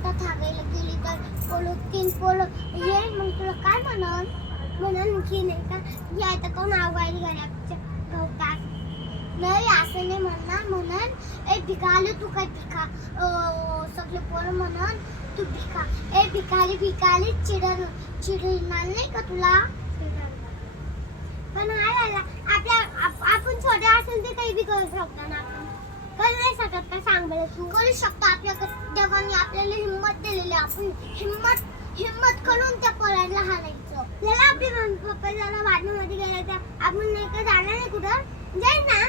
आता थांबायला गेली तर पोलो तीन पोलो ये मग तुला काय म्हणन म्हणन की नाही का? ये आता कोण आवाज घराच्या गवतात. नाही असं नाही म्हणणार. म्हणन ए भिकाले तू काय भिका? सगळे पोरं म्हणन तू भिका. ए भिकाली भिकाली चिडण चिडणार नाही का तुला? पण हाय आला आपल्या आप- आपण छोटे असेल ते काही बी करू शकतो ना आपण. करू नाही शकत का सांग बरं तू? करू शकतो. आपल्याला हिंमत दिलेली आपण हिंमत हिंमत करून त्या पोराला हारायचं. आपल्याला आपले मम्मी पप्पा जरा बाथरूममध्ये गेले तर आपण नाही का जाणार नाही कुठं? जाईल ना.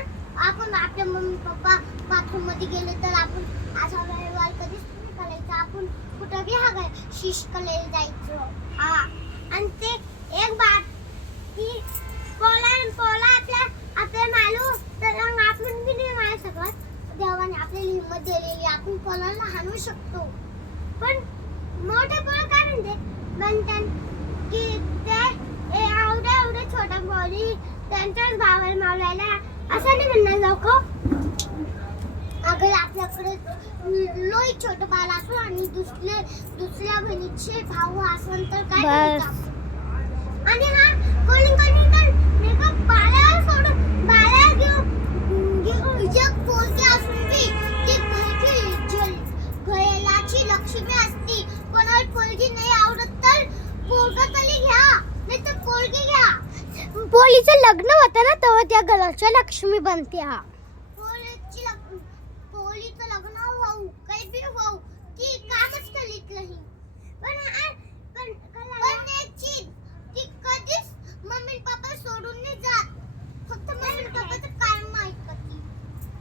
आपण आपल्या मम्मी पप्पा बाथरूममध्ये गेले तर आपण असा व्यवहार कधीच नाही करायचा. आपण कुठं बी हा शिश कलेला जायचं. हा. आणि ते एक बात की पोला पोला आपल्या आपल्या मालू तर मग आपण बी नाही मारू शकत देवाने आपल्याला हिंमत दिलेली आपण हाणू शकतो. पण मोठे काय म्हणते? म्हणतात की ते ए, एवढ्या एवढ्या छोट्या पोरी त्यांच्याच भावाला मावलायला असं नाही म्हणणार लोक. अगर आपल्याकडे लोई छोट बाळ असो आणि दुसरे दुसऱ्या बहिणीचे भाऊ असेल तर काय? आणि हा कोणी कोणी तर बाळाला सोडून पोलीचं लग्न होतं ना तेव्हा त्या घराच्या लक्ष्मी बनते हा. पोलीची लग्न पोलीचं लग्न होऊ काही बी होऊ ती कामच करीत नाही. पण आ- पण पण ती कधीच मम्मी पप्पा सोडून नाही जात. फक्त मम्मी पप्पाचं कायम ऐकते.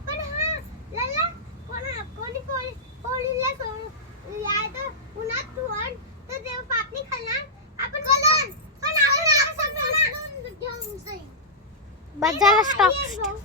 पण हा लल्ला कोणा कोणी पोली पोलीला सोडून यायचं उन्हात धुवण तर देव पापणी खाणार आपण कलन पण